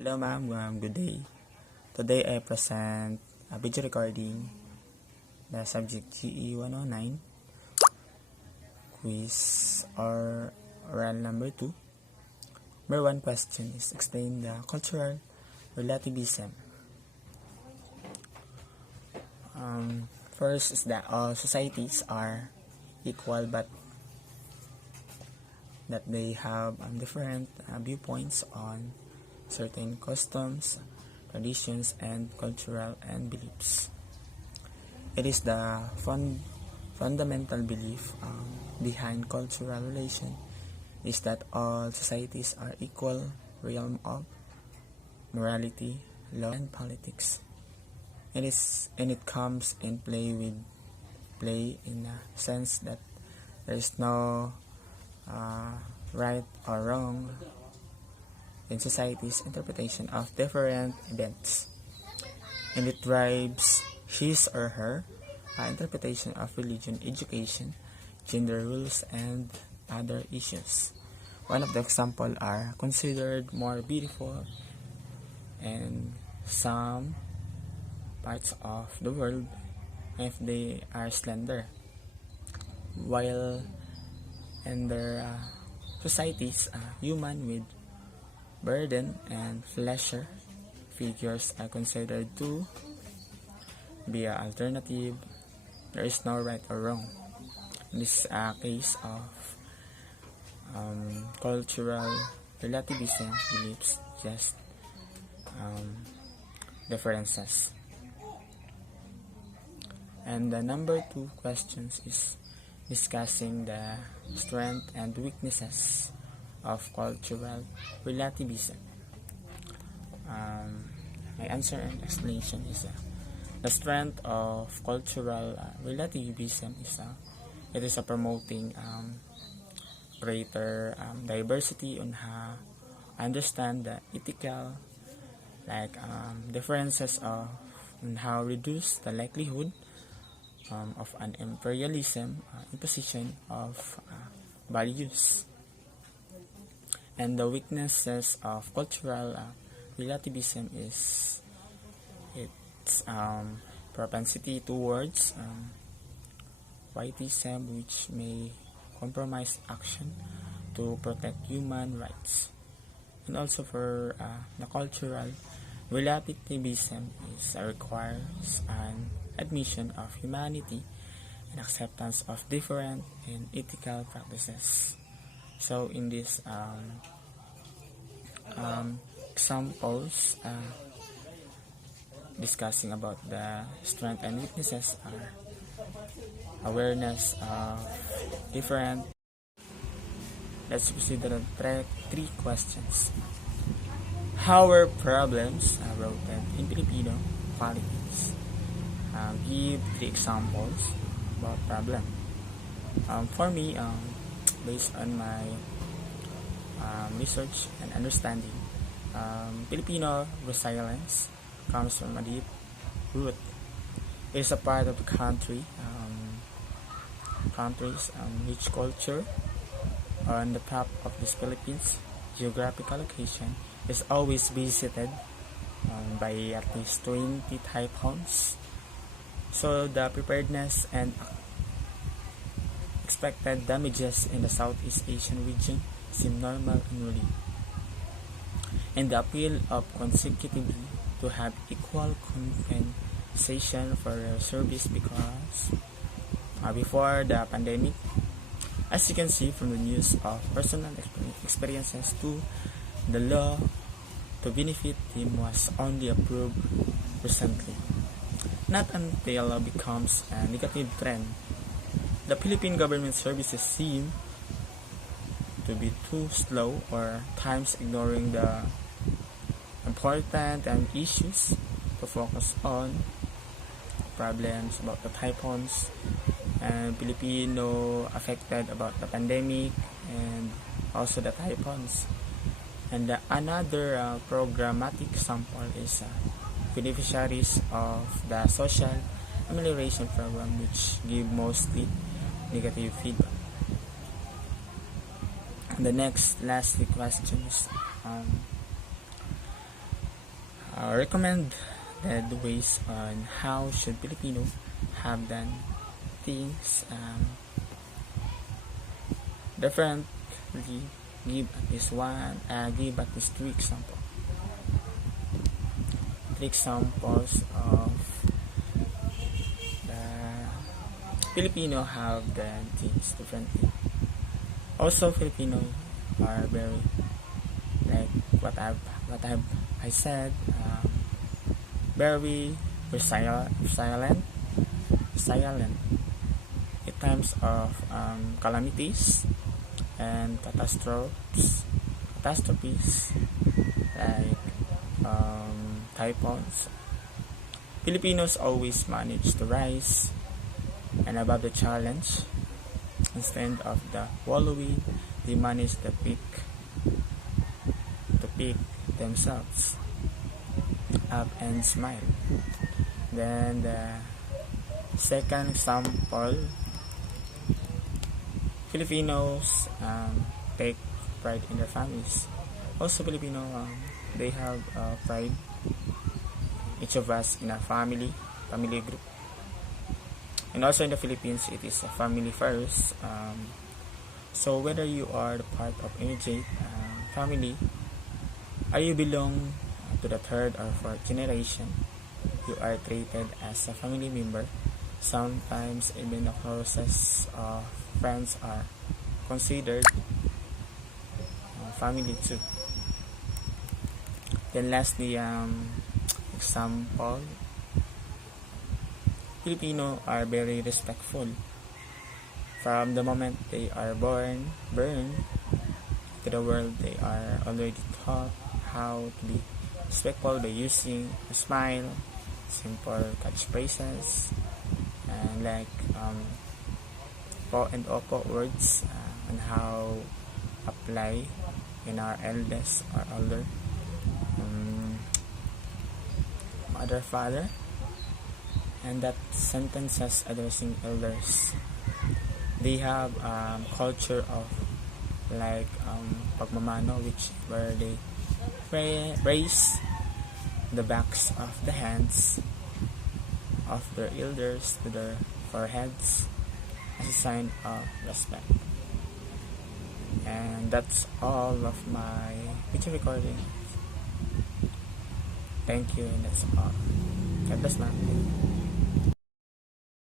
Hello ma'am, good day. Today I present a video recording the subject GE109 quiz or oral number 2. Number 1 question is explain the cultural relativism. First is that all societies are equal but that they have different viewpoints on certain customs, traditions, and cultural and beliefs. It is the fundamental belief behind cultural relation is that all societies are equal realm of morality, law, and politics. It comes in play in a sense that there is no right or wrong in society's interpretation of different events, and it drives his or her interpretation of religion, education, gender rules, and other issues. One of the examples are considered more beautiful in some parts of the world if they are slender, while in their societies, human with burden and pleasure figures are considered to be an alternative. There is no right or wrong. This is a case of cultural relativism beliefs, just differences. And the number 2 questions is discussing the strength and weaknesses of cultural relativism. My answer and explanation is the strength of cultural relativism is it is promoting greater diversity on how understand the ethical differences of on how reduce the likelihood of an imperialism imposition of values. And the weaknesses of cultural relativism is its propensity towards whiteism, which may compromise action to protect human rights. And also for the cultural relativism requires an admission of humanity and acceptance of different and ethical practices. So in this examples discussing about the strength and weaknesses are awareness of different. Let's proceed to the 3 questions. How were problems rooted in Filipino qualities? Give 3 examples about problem. For me, based on my research and understanding, Filipino resilience comes from a deep root. It is a part of the country's rich culture. On the top of this Philippines geographical location is always visited by at least 20 typhoons. So the preparedness and expected damages in the Southeast Asian region seem normal and routine. And the appeal of consecutively to have equal compensation for their service because before the pandemic, as you can see from the news of personal experiences to the law to benefit him was only approved recently. Not until it becomes a negative trend. The Philippine government services seem to be too slow or times ignoring the important issues to focus on problems about the typhoons and Filipino affected about the pandemic and also the typhoons. And another programmatic sample is beneficiaries of the social amelioration program, which give mostly negative feedback. And the last 3 questions recommended ways on how should Filipino have done things differently. Give at least three examples of the Filipino have done things differently. Also, Filipino are very, like what I said, very resilient in times of calamities and catastrophes like typhoons. Filipinos always manage to rise and above the challenge. Instead of the wallowing, they manage to pick themselves up and smile. Then the second example, Filipinos take pride in their families. Also, Filipino, they have pride. Each of us in a family group. And also in the Philippines, it is a family first. So whether you are the part of immediate family, or you belong to the third or fourth generation, you are treated as a family member. Sometimes even the closest friends are considered family too. Then lastly, example, Filipino are very respectful. From the moment they are born to the world, they are already taught how to be respectful by using a smile, simple catchphrases, and like po and opo words, and how apply in our eldest or older mother, father, and that sentences addressing elders. They have culture of like pagmamano, which where they raise the backs of the hands of their elders to their foreheads as a sign of respect. And that's all of my video recording. Thank you, and that's all. God bless, man.